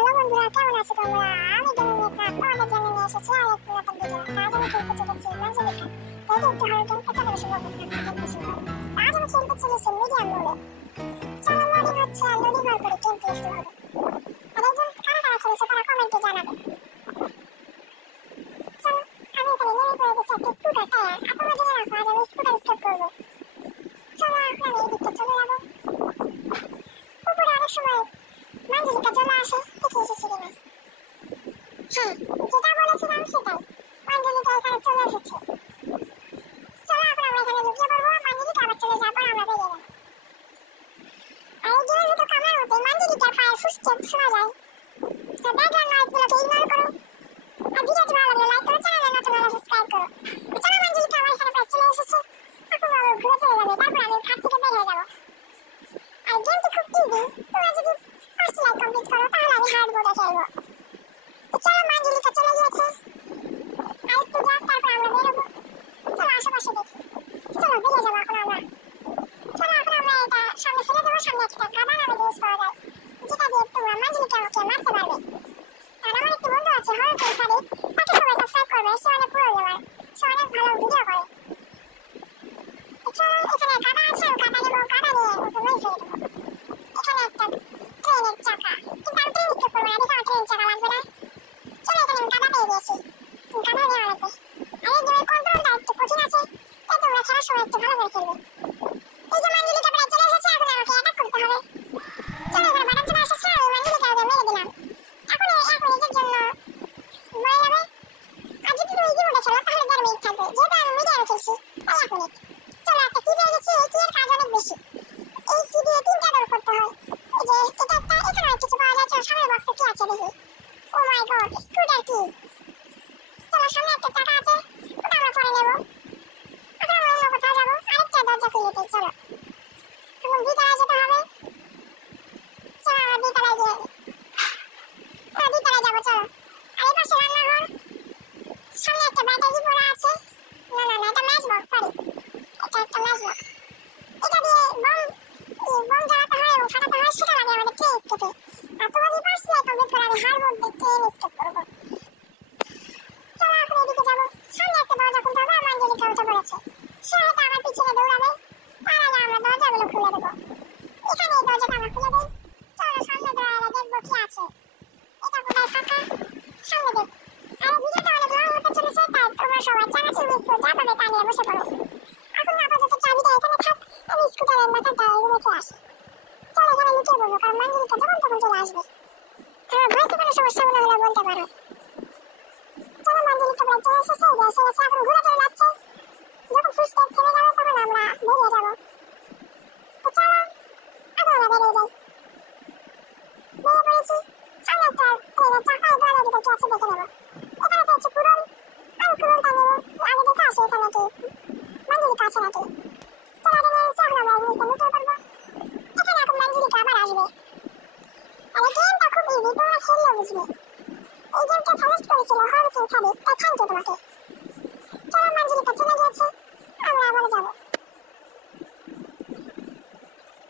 Hello বন্ধুরা, কেমন আছো তোমরা? আমি ডোমিনিকা, তোমাদের জন্য নিয়ে এসেছি আর এক নতুন ভিডিও। আজ আমি খেলতে চলেছি মঞ্জুলিকা। যেহেতু একটু হালকা খেলতে বেশি ভালো লাগে, খেলতে শুরু করো। আজ আমি খেলতে চলেছি মিডিয়াম মোডে। চলো লোডিং হচ্ছে, আর লোডিং হওয়ার পরে গেমটি শুরু হবে। আর একজন কারা কারা খেলছে তারা কমেন্টে জানাবে। চলো, আমি এখানে নেমে পড়ে গেছি একটা স্কুটার টায়ার। আপনারা জেনে রাখো, আজ আমি স্কুটার স্টার্ট করবো। চলো, এখন আমি এই দিকটা চলে যাবো। উপরে অনেক সময় মঞ্জুলিকা চলে আসে, দেখে এসেছি কিনা। হ্যাঁ, যেটা বলেছিলাম সেটাই, মঞ্জুলিকা এখানে চলে এসেছে। চলো, এখন আমরা এখানে লুকিয়ে পড়বো। মঞ্জুলিকা আবার চলে যাবো, আমরা বেরিয়ে গেলাম। আর এই গেমের ভিতর কামার মধ্যে মঞ্জুলিকার পায়ের ফুসস্টেপ শোনা যায়। তো ব্যাকগ্রাউন্ড নয়েজগুলোকে ইগনোর করো। আর ভিডিওটি ভালো লাগলে লাইক করো, চ্যানেলে নতুন হলে সাবস্ক্রাইব করো। চলো, মঞ্জুলিকা আমার এখানে প্রায় চলে এসেছে। এখন আবার ঘুরে চলে যাবে, তারপর আমি খাট থেকে বের হয়ে যাবো। আর গেমটি খুব ইজি, তোমরা যদি ফার্স্ট লাইক কমপ্লিট করো তাহলে আমি হার্ড মোডে খেলবো। তো চলো, মঞ্জুলিকা চলে গিয়েছে। আর একটু যাক, তারপর আমরা বেরোবো। চলো আশেপাশে দেখি। চলো বেরিয়ে যাবো এখন আমরা। চলো, এখন আমরা এটা সামনে ফেলে দেবো। সামনে একটা গাদা নামে জিনিস পাওয়া যায়, যেটা দিয়ে তোমরা মঞ্জুলিকা আমাকে মারতে পারবে। আর আমার একটু বন্ধু আছে হরর পেসারি, তাকে সবাই সাবস্ক্রাইব করবে। সে অনেক পুরো গেমার, সে অনেক ভালো ভিডিও করে। তো চলো, এখানে গাদা আছে, আমি গাদা নেবো। গাদা নিয়ে ওকে মেরে ফেলে দেবো। এখানে একটা ট্রেনের চাকা, কিন্তু আমি ট্রেন স্টপ করবো না, দেখো আমার ট্রেনের চাকা লাগবে না। চলো, এখানে আমি গাদা পেয়ে গেছি, গাদা নেওয়া লাগবে। আর এই গেমের কন্ট্রোলটা একটু কঠিন আছে, তাই তোমরা খেলার সময় একটু ভালো করে খেলবে। এই যে মঞ্জুলিকা প্রায় চলে এসেছে, এখন আমাকে অ্যাটাক করতে হবে। চলো, এখানে বাটন চলে এসেছে, আমি মঞ্জুলিকাকে মেরে দিলাম। এখন এক মিনিটের জন্য মরে যাবে। আর যদি তুমি ইজি মোডে খেলো তাহলে 1.5 মিনিট থাকবে, যেহেতু আমি মিডিয়ামে খেলছি তাই 1 মিনিট। চলো, একটা কি পেয়ে গেছি। এই কি এর কাজ অনেক বেশি। এই কি দিয়ে 3টা দৌড় করতে হয়। এই যে এটা একটা, এখানে অনেক কিছু পাওয়া যায়। চলো, সামনের বক্সে কি আছে দেখি। ও মাই গড, স্কুটার কি। চলো, সামনে একটা চাকা আছে, ওটা আমরা পরে নেবো। এখন আমরা অন্য কোথাও যাবো, আরেকটা দরজা খুলে দিই। চলো, এখন 2 তলায় যেতে হবে। চলো, আমরা 2 তলায় গিয়ে 2 তলায় যাবো। চলো, আর এই পাশে রান্নাঘর, সামনে একটা ব্যাটারি পড়া আছে। না না না, এটা ম্যাচ বক্স, সরি, এটা একটা ম্যাচ বক্স। এটা দিয়ে বম জ্বালাতে হয় এবং ফাটাতে হয়, সেটা লাগে আমাদের ট্রেন স্কেপে। আর তোমরা যদি ফার্স্ট লাইক কমপ্লিট করে আমি হার মোড দিয়ে ট্রেন স্কেপ করবো। চলো, এখন এদিকে যাবো। সামনে একটা দরজা খুলতে হবে, আর মঞ্জুলিকা উঠে পড়েছে। সে হয়তো আমার পিছনে দৌড়াবে, তার আগে আমরা দরজাগুলো খুলে দেবো। এখানে এই দরজাটা আমরা খুলে দেই। চলো, সামনে দৌড়ালে দেখবো কি আছে। এটা কোথায় ফাঁকা, সামনে দেখ। আর ভিডিওটা অনেক লং হতে চলেছে, তাই তোমরা সবাই চানাচুর বিস্কুট যা পাবে তা নিয়ে বসে পড়ো। এখন আপাতত চাবিটা এখানে থাক, আমি স্কুটারের মাথাটা রুমে আসি। চলো, এখানে লুকিয়ে পড়বো, কারণ মঞ্জুলিকা যখন তখন চলে আসবে। আমার ভয়েসে কোনো সমস্যা মনে হলে বলতে পারো। চলো, মঞ্জুলিকা প্রায় চলে এসেছে, যে এসে গেছে, এখন ঘুরে চলে যাচ্ছে। যখন ফুসস্টেপ থেমে যাবে তখন আমরা বেরিয়ে যাবো। তো চলো, এখন আমরা বেরিয়ে যাই। বেরিয়ে পড়েছি। সামনে একটা ট্রেনের চাকা, এই দোয়ালের ভিতর কি আছে দেখে নেবো। এখানে তো হচ্ছে কুড়ুল, আমি কুড়ুলটা নেবো। আগে দেখে আসি এখানে কি মঞ্জুলিকা আছে নাকি। চলো, এটা নিয়ে এসে এখন আমরা নিচে লুকিয়ে পড়বো। এখানে এখন মঞ্জুলিকা আবার আসবে। আর এই গেমটা খুব ইজি, তোমরা খেললেও বুঝবে। এই গেমটা সাজেস্ট করেছিল হরর পেসারি, তাই থ্যাংক ইউ তোমাকে। চলো, মঞ্জুলিকা চলে গিয়েছে, আমরা আবার যাবো।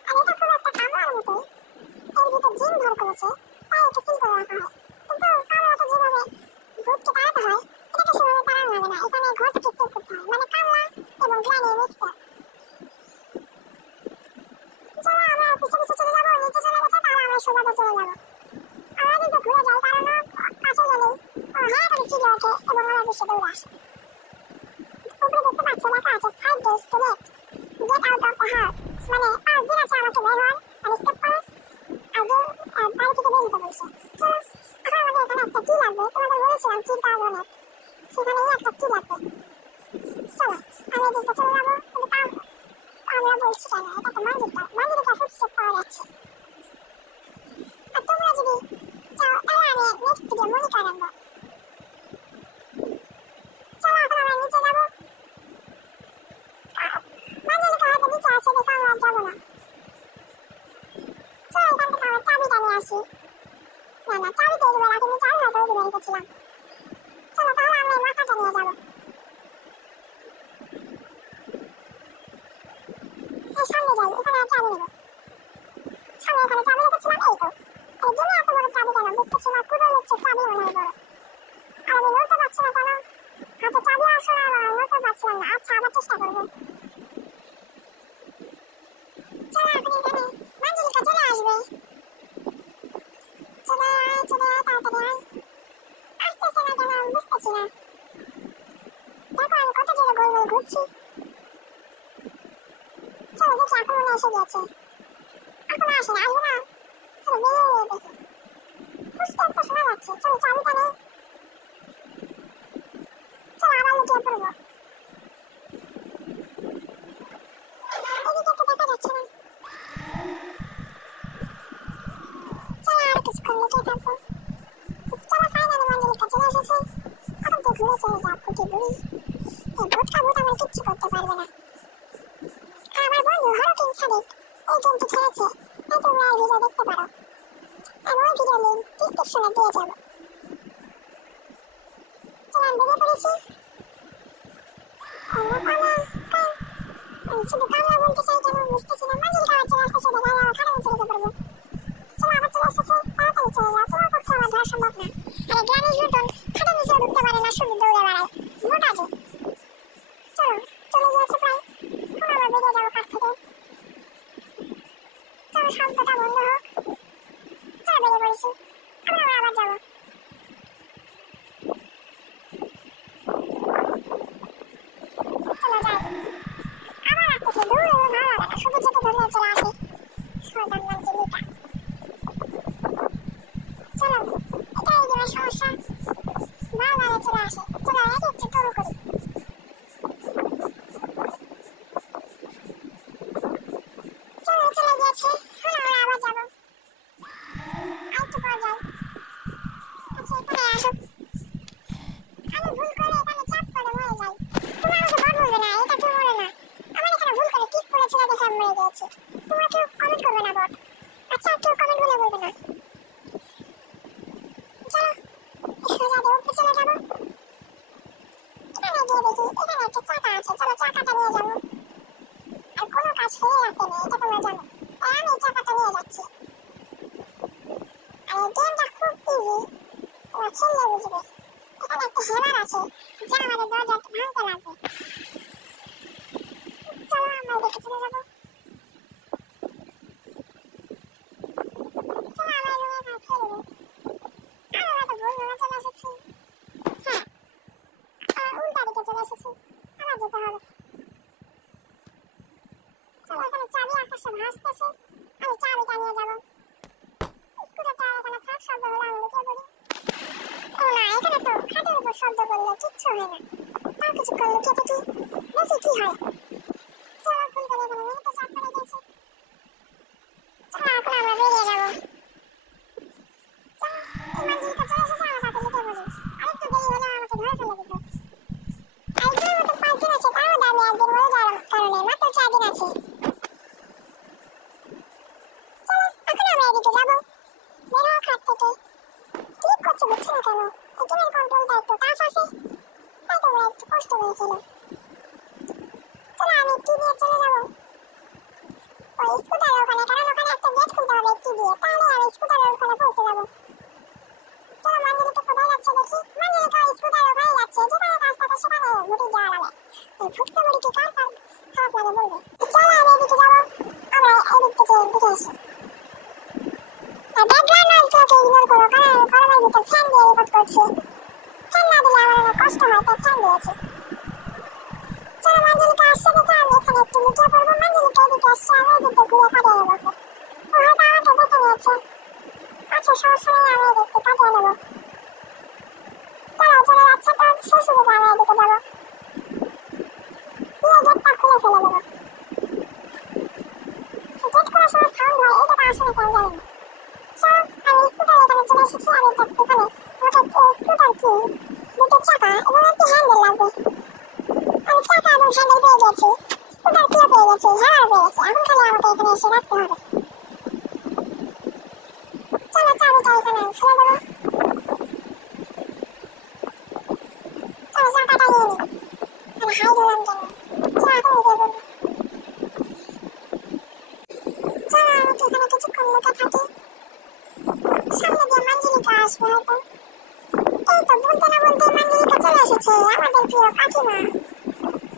আর এটা খুব একটা কামড়ার মতো, এর ভিতর জিন ভর করেছে, তাই এটা সিল করে রাখা হয়। কিন্তু কামড়াতে যেভাবে ভূতকে তাড়াতে হয়, এটাকে সেভাবে তাড়ানো লাগে না। এখানে ঘরটাকে সেভ করতে হয়, মানে কামড়া এবং গ্রানি মিক্সার। চলো, আমরা পিছে পিছে চলে যাবো। নিচে চলে গেছে, তাহলে আমরা সোজাতে চলে যাবো। আমরা কিন্তু ঘুরে যাই, কারণ পাশে গেলেই হ্যাঁ করে চিড়ে ওঠে এবং আমার বিশ্বে দৌড়ে আসে। উপরে দেখতে পাচ্ছ লেখা আছে 5 days to let get out of the house, মানে 5 দিন আছে আমাকে বের হওয়ার, আর স্টেপ করে আগে বাড়ি থেকে বের হতে বলছে। চলো, এখন আমাদের এখানে একটা কি লাগবে, তোমাদের বলেছিলাম কি কাজ অনেক, সেখানেই একটা কি লাগবে। চলো, আমি এদিকে চলে যাবো। কিন্তু তাও আমরা বলছি কেন, এটা তো মঞ্জুলিকা ফুটস্টেপ পাওয়া যাচ্ছে। আর তোমরা যদি চাও তাহলে আমি নেক্সট ভিডিও মনিকা রাখবো। চলো, এখন আমরা নিচে যাবো। মঞ্জুলিকা হয়তো নিচে আছে, দেখো আমরা যাবো না। চলো, এখান থেকে আমরা চাবিটা নিয়ে আসি। না না, চাবি তো এগুলো রাখিনি, চাবি হয়তো ওইগুলো রেখেছিলাম। চলো, তাহলে আমরা এই মাথাটা নিয়ে যাবো। এই সামনে যাই, এখানে চাবি নেবো। সামনে এখানে চাবি রেখেছিলাম, এই তো। এই গেলে এত বড় চাবি কেন বুঝতেছি না, পুরো হচ্ছে চাবি মনে হয় বড়। আর আমি নড়তে পারছি না কেন, হাতে চাবি আসলে আর নড়তে পারছিলাম না। আচ্ছা আবার চেষ্টা করবো। চলো এখন এখানে মাঞ্জলিকা চলে আসবে। চলে আয় তাড়াতাড়ি আয়। আসতেছে না কেন আমি বুঝতেছি না। দেখো আমি কত জোরে গোল গোল ঘুরছি। চলো দেখি এখন মনে এসে গিয়েছে। এখন আসে না, আসবে না। চলো বেরিয়ে দেখি। ফুসতে একটা শোনা যাচ্ছে। চলো চাবিটা নেই। চলো আবার লুকিয়ে পড়বো। এদিকে তো দেখা যাচ্ছে না। চলো আর কিছুক্ষণ লুকিয়ে থাকবো। চলো ফাইনালি মাঞ্জলিকা চলে এসেছে। এখন তো ঘুরে চলে যাও কুটি বুড়ি। এই ভোটকা ভূত আমার কিচ্ছু করতে পারবে না। আর আমার বন্ধু হরকিং সাদিক এই গেমটি খেলেছে, তাই তোমরা এই ভিডিও দেখতে পারো। আমি ওই ভিডিও লিঙ্ক ডিসক্রিপশনে দিয়ে যাবো। চলো আমি বেরিয়ে পড়েছি। শুধু কামড়া বলতে চাই কেন বুঝতেছি না। মাঞ্জলিকা আবার চলে আসতেছে, দেখে আমি আবার খারাপ চলে পড়বো। চলো আবার চলে আসতেছে, তাড়াতাড়ি চলে যাও, তোমার পক্ষে আমার ধরা সম্ভব না। আরে গ্রামের লুটন খাটের নিচেও ঢুকতে পারে না, শুধু দৌড়ে বেড়ায় মোটা যে। চলো চলে গিয়েছে প্রায়, এখন আবার বেরিয়ে যাবো কাঠ থেকে। চলো শব্দটা বন্ধ হোক। চলো বেরিয়ে পড়েছি, আমরা আবার যাবো। চলো যাই, আবার আসতেছে। দূর ভালো লাগে না, শুধু যেতে ধরলে চলে আসে শয়তান মাঞ্জলিকা। চলো এটাই গেমের সমস্যা, বারবার চলে আসে। চলো এক একটু তরু করি। চলো চলে গিয়েছে, এখন আমরা আবার যাবো। আরেকটু পর যাই। আচ্ছা এখানে আসো। আমি ভুল করে এখানে চাপ করে মরে যাই। তুমি আমাকে বট বলবে না, এটা কেউ বলে না। আমার এখানে ভুল করে ক্লিক করেছিল দেখে আমি মরে গিয়েছি। তোমরা কেউ কমেন্ট করবে না বট। আচ্ছা কেউ কমেন্ট বলে বলবে না। চলো সোজা দিয়ে উপরে চলে যাবো। এখানে গিয়ে দেখি এখানে একটা চাকা আছে, চলো চাকাটা নিয়ে যাবো। আর কোনো কাজ ফেলে রাখতে নেই, এটা তোমরা জানো, তাই আমি এই চাকাটা নিয়ে যাচ্ছি। আর এই গেমটা খুব ইজি, তোমরা খেললে বুঝবে। এখানে একটা হ্যামার আছে যা আমাদের দরজা ভাঙতে লাগবে। চলো আমরা দেখে চলে যাবো। চলো আমরা এই রুমের কাছে ছেড়ে দেবো। আমরা তো ভুল রুমে চলে এসেছি। হ্যাঁ উল্টা দিকে চলে এসেছি, আবার যেতে হবে। চলো এখানে চাবি আকাশে ভাসতেছে, আমি চাবিটা নিয়ে যাবো। স্কুটারটা এখানে থাক, শব্দ হলে আমি লুকিয়ে পড়ি। ও না, এখানে তো খাটের উপর শব্দ করলে কিচ্ছু হয় না। তাও কিছুক্ষণ লুকিয়ে থাকি, দেখি কি হয়। চলো ভুল করে এখানে মেয়েটা চাপ পড়ে গেছে। চলো এখন আমরা বেরিয়ে যাবো। চলো এই মাঞ্জলিকা চলে এসেছে, আমার সাথে লুকিয়ে পড়ি। আরেকটু দেরি হলে আমাকে ধরে ফেলে দিত। একদিনের মতো 5 দিন আছে, তার মধ্যে আমি একদিন মরে যাওয়ার কারণে মাত্র 4 দিন আছে। চলো এখন আমরা এদিকে যাবো। বের হও খাট থেকে। ক্লিক করছো বুঝছি না কেন, এই গেমের কন্ট্রোলটা একটু টাফ আছে, তাই তোমরা একটু কষ্ট করে খেলো। চলো আমি কি দিয়ে চলে যাবো ওই স্কুটারের ওখানে, কারণ ওখানে একটা গেট খুলতে হবে কি দিয়ে, তাহলে আমি স্কুটারের ওখানে পৌঁছে যাবো। চলো মাঞ্জলিকা কোথায় যাচ্ছে দেখি। মাঞ্জলিকা স্কুটারের ওখানে যাচ্ছে, যেখানে রাস্তাটা সেখানে মুড়ি যাওয়া লাগে। এই ফুটকে মুড়ি কি কার কার খারাপ লাগে বলবে। চলো আমি এদিকে যাবো, আমরা এদিক থেকে এদিকে আসি। আর ব্যাকগ্রাউন্ড নয়েজটাকে ইগনোর করো, কারণ আমি গরমের ভিতর ফ্যান দিয়ে রেকর্ড করছি। ফ্যান না দিলে আমার অনেক কষ্ট হয়, তাই ফ্যান দিয়েছি। চলো মাঞ্জলিকা আসছে দেখে আমি এখানে একটু লুকিয়ে পড়বো। মাঞ্জলিকা এদিকে আসছে, আমি এদিকে ঘুরে পাঠিয়ে নেবো। ও হয়তো আমাকে দেখে নিয়েছে। আচ্ছা সমস্যা নেই, আমি এদিকে পাঠিয়ে নেবো। চলো চলে যাচ্ছে তো, সে সুযোগে আমি এদিকে যাবো। দিয়ে গেটটা খুলে ফেলে দেবো। গেট খোলার সময় সাউন্ড হয়, এটা তো আসলে কেন জানি না। আমি স্কুটার এখানে চলে এসেছি, আর এটা এখানে আমাকে স্কুটার কি দুটো চাকা এবং একটি হ্যান্ডেল লাগবে। আমি চাকা এবং হ্যান্ডেল পেয়ে গেছি, স্কুটার কিও পেয়ে গেছি, হ্যামার পেয়ে গেছি। এখন খালি আমাকে এখানে এসে রাখতে হবে। চলো চাবিটা এখানে আমি ফেলে দেবো। চলো চাকাটা নিয়ে নিই। আমি হাই ধরলাম কেন, চলো এখন উঠে পড়বো। চলো আমি এখানে কিছুক্ষণ লুকে থাকি। আসবে হয়তো। এই তো বলতে না বলতে মাঞ্জলিকা চলে এসেছে, আমাদের প্রিয় কাকিমা।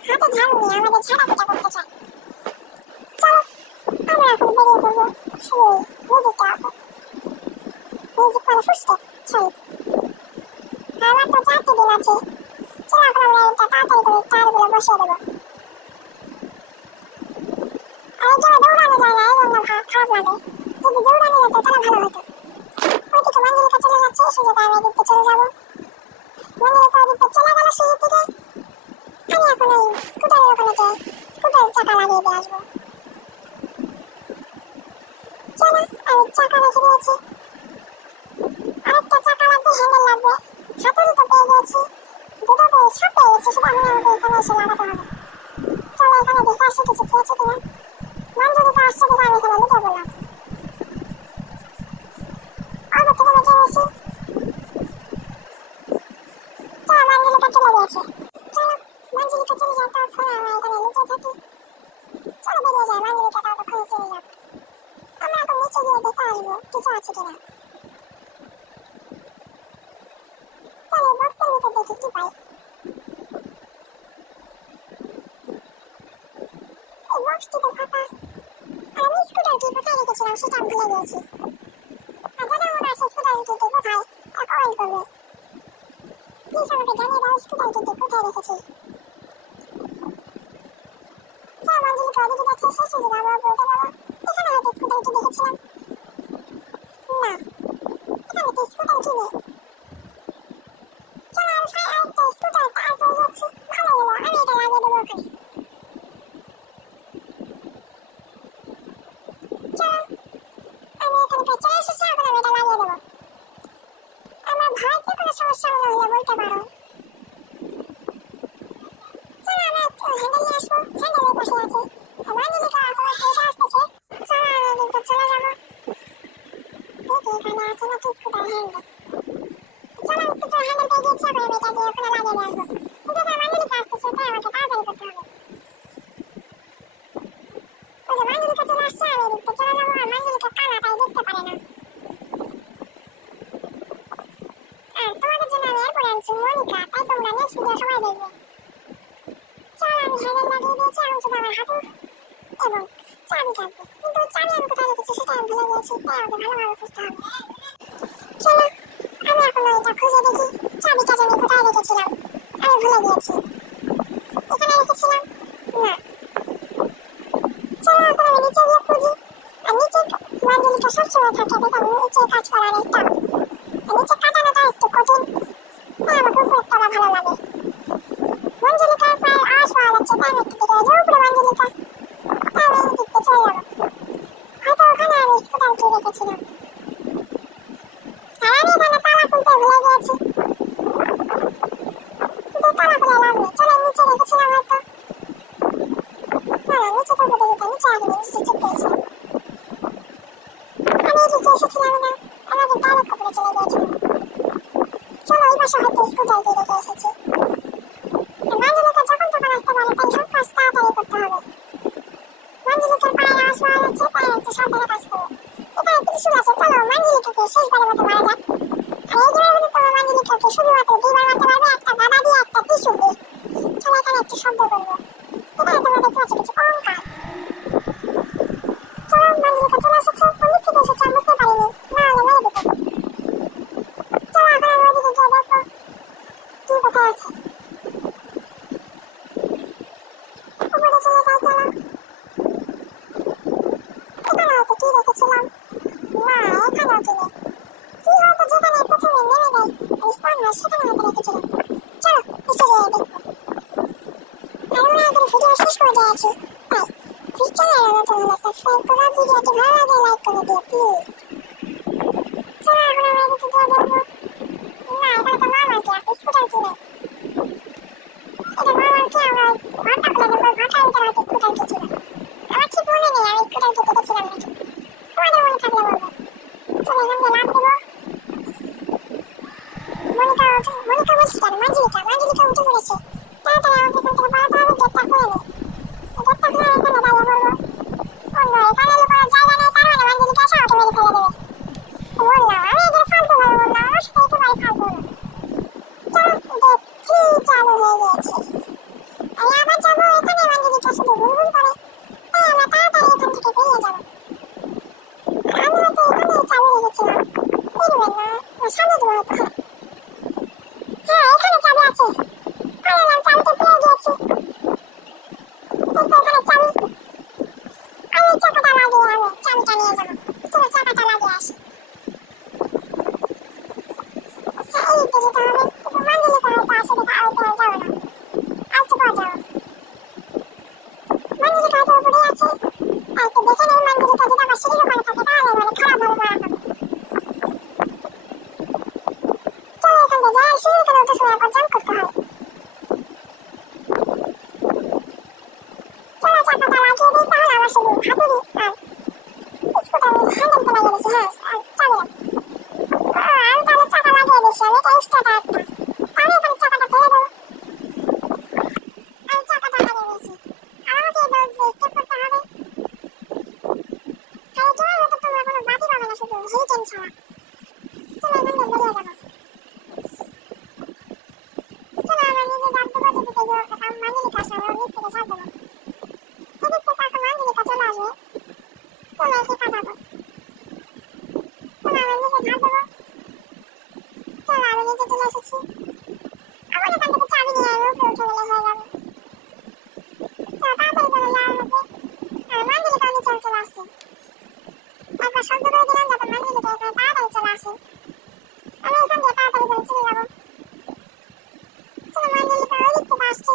হাতে ঝাড়ু নিয়ে আমাদের ঝাড়াপিটা করতে চায়। চলো আমরা এখন বেরিয়ে পড়বো। শুধু মিউজিকটা অফ। মিউজিক মানে ফুটস্টেপ, সরি। আমার তো 4টি দিন আছে। চলো এখন আমরা এটা তাড়াতাড়ি করে টায়ারগুলো বসিয়ে দেবো। আর এই জন্য দৌড়ানো যায় না, এই জন্য খারাপ লাগে। যদি দৌড়ানো যেত তাহলে ভালো হতো। ওইদিকে মাঞ্জলিকা চলে যাচ্ছে, সুযোগে আমি এদিকে চলে যাবো। মাঞ্জলিকা ওদিকে চলে গেল সিঁড়ির দিকে। আমি এখন ওই স্কুটারের ওখানে যাই, স্কুটারের চাকা লাগিয়ে দিয়ে আসবো। চলো আমি চাকা রেখে দিয়েছি। আরেকটা চাকা লাগবে, হ্যান্ডেল লাগবে। হাতুড়ি তো পেয়ে গেছি, দুটো পেয়ে সব পেয়ে গেছি, শুধু আমি আমাকে এখানে এসে লাগাতে হবে। চলো এখানে দেখে আসি কিছু খেয়েছি কিনা। মাঞ্জলিকা আসছে দেখে আমি এখানে লুকিয়ে পড়লাম। অল্প থেকে বেঁচে গেছি। চলো মাঞ্জলিকা চলে গেছে। চলো মাঞ্জলিকা চলে যাও, তখন আমরা এখানে লুকিয়ে থাকি। চলো বেরিয়ে যাই, মাঞ্জলিকা ততক্ষণে চলে যাক। আমরা এখন নিচে গিয়ে দেখে আসবো কিছু আছে কিনা। চলো বক্সের ভিতর দেখি কি পাই। এই বক্সটিতে ফাঁকা। আর আমি স্কুটারটি কোথায় রেখেছিলাম সেটা আমি ভুলে গেছি। আর যারা মনে আছে স্কুটারটিতে কোথায় তা কমেন্ট করবে। প্লিজ আমাকে জানিয়ে দাও স্কুটারটিতে কোথায় রেখেছি। চলো মাঞ্জলিকা ওদিকে যাচ্ছে, সেই সুযোগে আমরা উপরে উঠে যাবো। এখানে হয়তো স্কুটারটি দেখেছিলাম। না, এখানে তো স্কুটারটি নেই। চলো আরেকটা স্কুটার টায়ার পেয়ে যাচ্ছি, ভালো হলো, আমি এটা লাগিয়ে দেবো ওখানে। চলো আমি এখানে প্রায় চলে এসেছি, এখন আমি এটা লাগিয়ে দেবো। আমার ভয় যে কোনো সমস্যা হলে বলতে পারো। চলো আমরা একটু হ্যান্ডেল নিয়ে আসবো, হ্যান্ডেলের পাশে আছে। মাঞ্জলিকা এখন এটা আসতেছে। চলো আমি এদিকে চলে যাবো। দেখি এখানে আছে নাকি স্কুটার হ্যান্ডেল। চলো আমি স্কুটার হ্যান্ডেল পেয়ে গেছি, এখন আমি এটা দিয়ে ওখানে লাগিয়ে দিয়ে আসবো। কিন্তু তার মাঞ্জলিকা আসতেছে, তাই আমাকে তাড়াতাড়ি করতে হবে। ওই যে মাঞ্জলিকা চলে আসছে, আমি এদিকে চলে যাবো। আর মাঞ্জলিকা কানা, তাই দেখতে পারে না। আর তোমাদের জন্য আমি এরপরে আনছি মনিকা, তাই তোমরা নেক্সট ভিডিও সবাই দেখবে। চলো আমি হ্যান্ডেল লাগিয়ে দিয়েছি, এখন শুধু আমার হাঁটু এবং চাবি থাকবে। কিন্তু চাবি আমি কোথায় রেখেছি সেটা আমি ভুলে গিয়েছি, তাই আমাকে ভালোভাবে খুঁজতে হবে। চলো আমি এখন এটা খুঁজে দেখি চাবিটা আমি কোথায় রেখেছিলাম। আমি ভুলে গিয়েছি, এখানে রেখেছিলাম না। চলো এখন আমি নিচে গিয়ে খুঁজি। আর নিচে মাঞ্জলিকা সবসময় থাকে, দেখো নিচে কাজ করার একটা নিচে কাটানোটা একটু কঠিন, তাই আমার উপরে তোলা ভালো লাগে। মাঞ্জলিকার প্রায় আওয়াজ পাওয়া যাচ্ছে, তাই আমি একটু দিকে যে উপরে মাঞ্জলিকা, তাই আমি এই দিকতে চলে যাবো। হয়তো ওখানে আমি স্কুটারটি রেখেছিলাম। আর আমি এখানে তালা খুলতে ভুলে গিয়েছি, কিন্তু তালা খুলে লাভ নেই। চলো নিচে রেখেছিলাম হয়তো। না না, নিচে তো কোথায় যেতাম, নিচে আগে নিচে চেক করেছিলাম। আমি এদিকে এসেছিলাম না, আমাদের ডাইরেক্ট উপরে চলে গিয়েছিলাম। চলো এই পাশে হয়তো স্কুটারটি রেখে এসেছি। মাঞ্জলিকা যখন তখন আসতে পারে, তাই সব কাজ তাড়াতাড়ি করতে হবে। মাঞ্জলিকার পায়ে আওয়াজ পাওয়া যাচ্ছে, তাই একটু সাবধানে কাজ করো। এখানে ত্রিশূল আছে, চলো মাঞ্জলিকাকে শেষবারের মতো মারা যাক। আর এই গেমের মধ্যে তোমরা মাঞ্জলিকাকে শুধুমাত্র দুইবার মারতে পারবে, একটা গাদা দিয়ে একটা ত্রিশূল দিয়ে। চলো এখানে একটু শব্দ করবো। এখানে তোমরা দেখতে পাচ্ছ কিছু অহংকার। চলো মাঞ্জলিকা চলে এসেছে, কোন দিক থেকে এসেছে আমি বুঝতে পারিনি, না হলে মেরে দিত। চলো এখন আমি ওদিকে গিয়ে দেখবো কি কোথায় আছে। উপরে চলে যাই, চলো। এখানে হয়তো কি রেখেছিলাম, না এখানেও কি নেই। কি হয়তো যেখানে প্রথমে নেমে দেয় স্পন হয় সেখানে হয়তো রেখেছিলাম। চলো নিচে গিয়ে দেখবো। আর আমরা এখন ভিডিও শেষ করে দিয়েছি, তাই চ্যানেলে নতুন হলে সাবস্ক্রাইব করো, ভিডিওটি ভালো লাগে লাইক করে দিও প্লিজ। চলো এখন আমরা এদিকে গিয়ে দেখবো। না এখানে তো নর্মাল কি আছে, স্কুটার কি নেই। এটা নর্মাল কি, আমরা ঘরটা খুলে দেখবো, ঘরটার ভিতরে হয়তো স্কুটার কি ছিল। আমার ঠিক মনে নেই আমি স্কুটার কি দেখেছিলাম নাকি, তোমাদের মনে থাকলে বলবো। চলো এখান দিয়ে লাভ দেবো। মনিকা বলছি কেন, মাঞ্জলিকা উঠে পড়েছে। তাড়াতাড়ি আমাকে এখান থেকে পালাতে হবে, গেটটা খুলে নেই। গেটটা খুলে এখানে দাঁড়িয়ে পড়বো। অন্য এখানে লুকানোর জায়গা নেই, তার মানে মাঞ্জলিকা এসে আমাকে মেরে ফেলে দেবে। বললাম আমি এদের ফালতু ভাবে বললাম, আমার হতো। হ্যাঁ এখানে চাবি আছে, পালালাম, চাবিটা পেয়ে গেছি। কিন্তু এখানে চাবি, আমি চাকাটা লাগিয়ে আমি চাবিটা নিয়ে যাবো। চলো চাকাটা লাগিয়ে আসি। হ্যাঁ এই তো যেতে হবে, কিন্তু মাঞ্জুলিকা হয়তো আসে দেখা হয়তো আর যাবো না, আর তো পর যাবো। মাঞ্জুলিকা হয়তো উপরে আছে, তাই তো দেখে নেই। মাঞ্জুলিকা যদি আমার সিঁড়ির ওখানে থাকে তাহলে মানে খারাপ ভাবে মারা হবে। চলো এখান থেকে যাই, সিঁড়ি করে উঠে শুনে একবার জাম্প করতে হয়। চলো চাকাটা লাগিয়ে দিই, তাহলে আমার শুধু হাতুড়ি আর স্কুটারের হ্যান্ডেলটা লাগিয়ে দিচ্ছি। হ্যাঁ আর চাবি আমি তাহলে চাকা লাগিয়ে দিচ্ছি, আমি এটা স্টার্টার একটা, তাহলে এখানে চাকাটা ফেলে দেবো। আমি চাকাটা লাগিয়ে দিয়েছি, আর আমাকে এবার স্টেপ করতে হবে। তাহলে তোমার মতো তোমরা কোনো বাতি পাবে না, শুধু হিটেন ছাড়া। চলো এখান থেকে বেরিয়ে যাবো। চলো আমার নিজে জানতে পারছি দিতে গিয়ে মাঞ্জুলিকা আসলে ওর নিচ থেকে ছাড় দেবো। এদিক থেকে কাকা মাঞ্জুলিকা চলে আসবে, চলো একে কাটাবো। চলো আমার নিচে ঝাড় দেবো। চলো আমি নিচে চলে এসেছি, এখন এখান থেকে চাবি নিয়ে আমি উপরে উঠে গেলে হয়ে যাবে। চলো তাড়াতাড়ি করে যাওয়া হবে। আর মাঞ্জুলিকা নিচে চলে আসছে, একবার শব্দ করে দিলাম যাতে মাঞ্জুলিকা এখানে তাড়াতাড়ি চলে আসে। আমি এখান দিয়ে তাড়াতাড়ি করে চলে যাবো। চলো মাঞ্জুলিকা ওই দিক থেকে আসছে,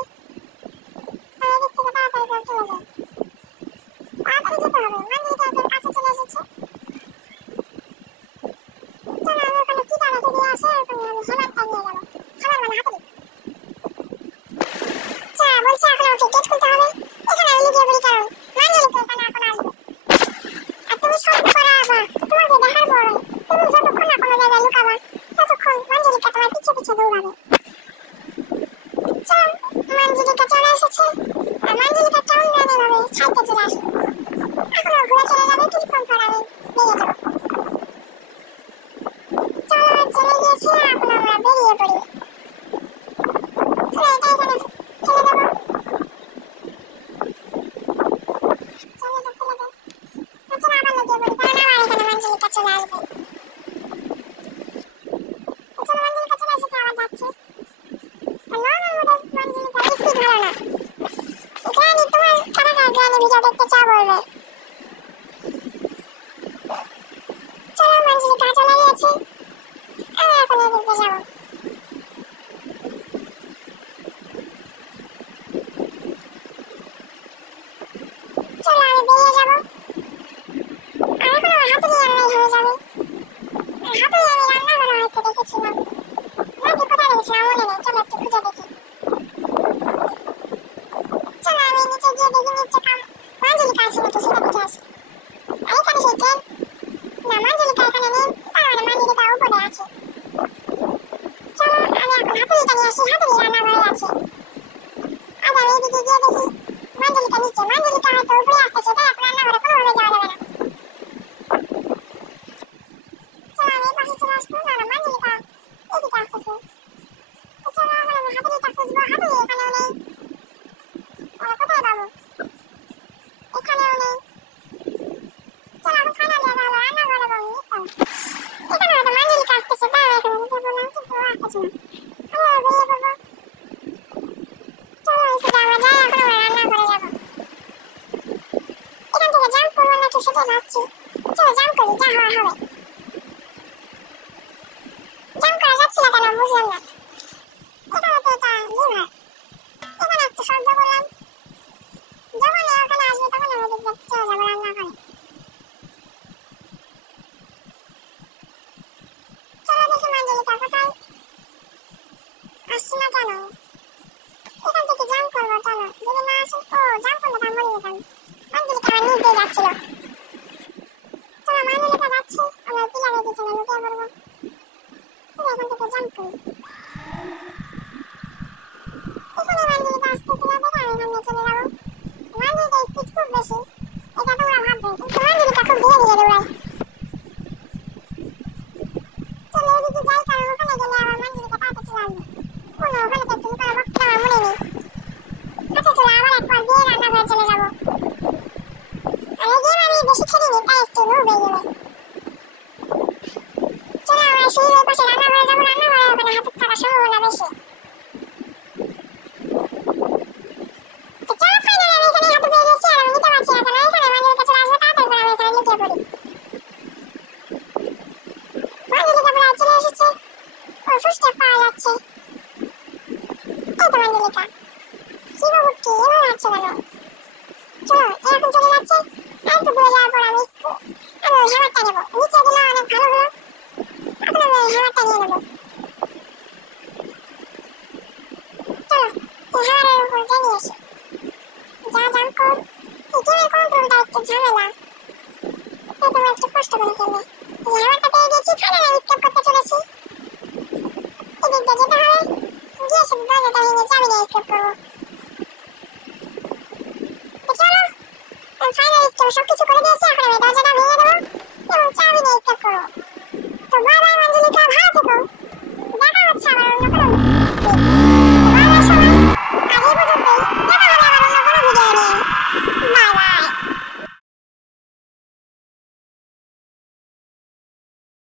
আমি এদিক থেকে তাড়াতাড়ি করে চলে যাই। তাড়াতাড়ি যেতে হবে, মাঞ্জুলিকা একদম কাছে চলে এসেছে। চলো আমি ওখানে কি টানাতে দিয়ে আসে, ওখানে আমি হেলারটা নিয়ে যাবো। হেলার মানে হাতুড়ি। চা বলছি এখন আমাকে গেট খুলতে হবে, এখানে আমি লুকিয়ে পড়ি, কারণ মাঞ্জুলিকা এখানে এখন আসবে। আর তুমি শব্দ করা আবার তোমাকে দেখার পরে তুমি যতক্ষণ না কোনো জায়গায় লুকাবা ততক্ষণ মাঞ্জুলিকা তোমার পিছে পিছে দৌড়াবে। চল মাঞ্জুলিকা চলে এসেছে, আর মাঞ্জুলিকা কেমন জানি ভাবে ছাইতে চলে আসে। এখন ও ঘুরে চলে যাবে, কিছুক্ষণ পর আমি বেরিয়ে যাবো। চলো চলে গিয়েছি, এখন আমরা বেরিয়ে পড়ি। চলো এটা এখানে ফেলে দেবো। চলো এটা ফেলে দেবো। চলো আবার লুকিয়ে পড়ি, কারণ আমার এখানে মাঞ্জুলিকা চলে আসবে। চলো মাঞ্জুলিকা চলে এসেছে, আবার যাচ্ছে। নর্মাল মোডে মাঞ্জুলিকা স্পিড ভালো না। গ্রানি তোমার কারা কারা গ্রানি ভিডিও দেখতে চাও বলবে। চলো মাঞ্জুলিকা চলে গিয়েছে, আমি এখন এদিক দিয়ে যাবো। চলো আমি বেরিয়ে যাবো, আর এখন আমার হাতুড়ি আনলেই হয়ে যাবে। আর হাতুড়ি আমি রান্নাঘরে হয়তো দেখেছিলাম, নাকি কোথায় দেখেছিলাম মনে নেই। চলো একটু খুঁজে দেখি। চলো আমি নিচে গিয়ে দেখি নিচে মাঞ্জুলিকা আছে নাকি সেটা দেখে আসি। আর এখানে সেই ট্রেন, না মাঞ্জুলিকা এখানে নেই, তার মানে মাঞ্জুলিকা উপরে আছে। চলো আমি এখন হাতুড়িটা নিয়ে আসি, হাতুড়ি রান্নাঘরে আছে। আজ আমি এদিকে গিয়ে দেখি মাঞ্জুলিকা নিচে, মাঞ্জুলিকা হয়তো উপরে আসতেছে, তাই এখন রান্নাঘরে কোনোভাবে যাওয়া যাবে না। চলো আমি এই পাশে চলে আসবো, না না মাঞ্জুলিকা এদিকে আসতেছে। তো চলো এখন আমি হাতুড়িটা খুঁজবো, হাতুড়ি এখানেও নেই। কোথায় পাবো, এখানেও নেই। চলো এখন ফাইনালি হলো রান্নাঘরে এবং নিচে। এখানে হয়তো মাঞ্জুলিকা আসতেছে, তাই এখন উঠে পড়লাম, কিন্তু ও আসতেছে না। আমি বেরিয়ে পড়বো। চলো এই সোজা আমরা যাই, এখন আমরা রান্নাঘরে যাবো। এখান থেকে জাম্প করবো নাকি সেটাই ভাবছি। চলো জাম্প করি, যা হওয়ার হবে। জাম্প করা যাচ্ছিল কেন বুঝলাম না। এখানে তো এটা লিভার, এখানে একটু শব্দ করলাম, যখনই ওখানে আসবে তখন আমি এদিক দিয়ে চলে যাবো রান্নাঘরে। চলো দেখি মাঞ্জুলিকা কোথায়, আসছি না কেন। এখান থেকে জাম্প করবো, চলো যদি না আসে, ও জাম্প করলে তা মরে যেতাম। মাঞ্জুলিকা আমার নিচ দিয়ে যাচ্ছিল। চলো মাঞ্জুলিকা যাচ্ছে, আমরা পিলারের পিছনে লুকিয়ে পড়বো। চলো এখান থেকে জাম্প করি। এখানে মাঞ্জুলিকা আসতেছিল, দেখে আমি এখান দিয়ে চলে যাবো। মাঞ্জুলিকা স্পিড খুব বেশি, এটা তোমরা ভাববে, কিন্তু মাঞ্জুলিকা খুব ধীরে ধীরে দৌড়ায়। চলো এদিকে যাই, কারণ ওখানে গেলে আবার মাঞ্জুলিকা তাড়াতাড়ি চলে আসবে। কোনো ওখানে তো একটু লুকানো বক্স আমার মনে নেই। আচ্ছা চলো আবার একবার দিয়ে রান্নাঘরে চলে যাবো। আর এই গেম আমি বেশি খেলিনি, তাই একটু নুব হয়ে গেলে। চলো আমরা সিঁড়ির ওই পাশে রান্নাঘরে যাবো। বেশি। তো চলো ফাইনালি আমি এখানে হাঁটু পেয়ে গেছি আর আমি নিতে পারছি না, তাহলে এখানে মাঞ্জুলিকা চলে আসবে, তাড়াতাড়ি করে আমি এখানে লুকিয়ে পড়ি। মাঞ্জুলিকা প্রায় চলে এসেছে, ওর ফুসটেপ পাওয়া যাচ্ছে। এই তো মাঞ্জুলিকা, কি গো বুটকি এভাবে হাঁটছো কেন? চলো এরকম চলে যাচ্ছে, আর একটু দূরে যাওয়ার পর আমি ওই হ্যামারটা নেবো, নিচে গেলে অনেক ভালো হলো, এখন আমি ওই হ্যামারটা নিয়ে নেবো। চলো এই হ্যামারের উপর জানিয়ে আসি। যা জাম্প কর, এই গেমের কন্ট্রোলটা একটু ঝামেলা, তাই তোমরা একটু কষ্ট করে খেলবে। এই যে হ্যামারটা পেয়ে গেছি, ফাইনালি আমি স্কেপ করতে চলেছি। এদিক দিয়ে যেতে হবে, গিয়ে শুধু দরজাটা ভেঙে চাবি নিয়ে স্কেপ করবো। তো চলো আমি ফাইনালি স্কেপ সবকিছু করে দিয়েছি, এখন আমি দরজাটা ভেঙে দেবো এবং চাবি নিয়ে স্কেপ করবো। তো বাই বাই মাঞ্জুলিকা, ভালো থেকো।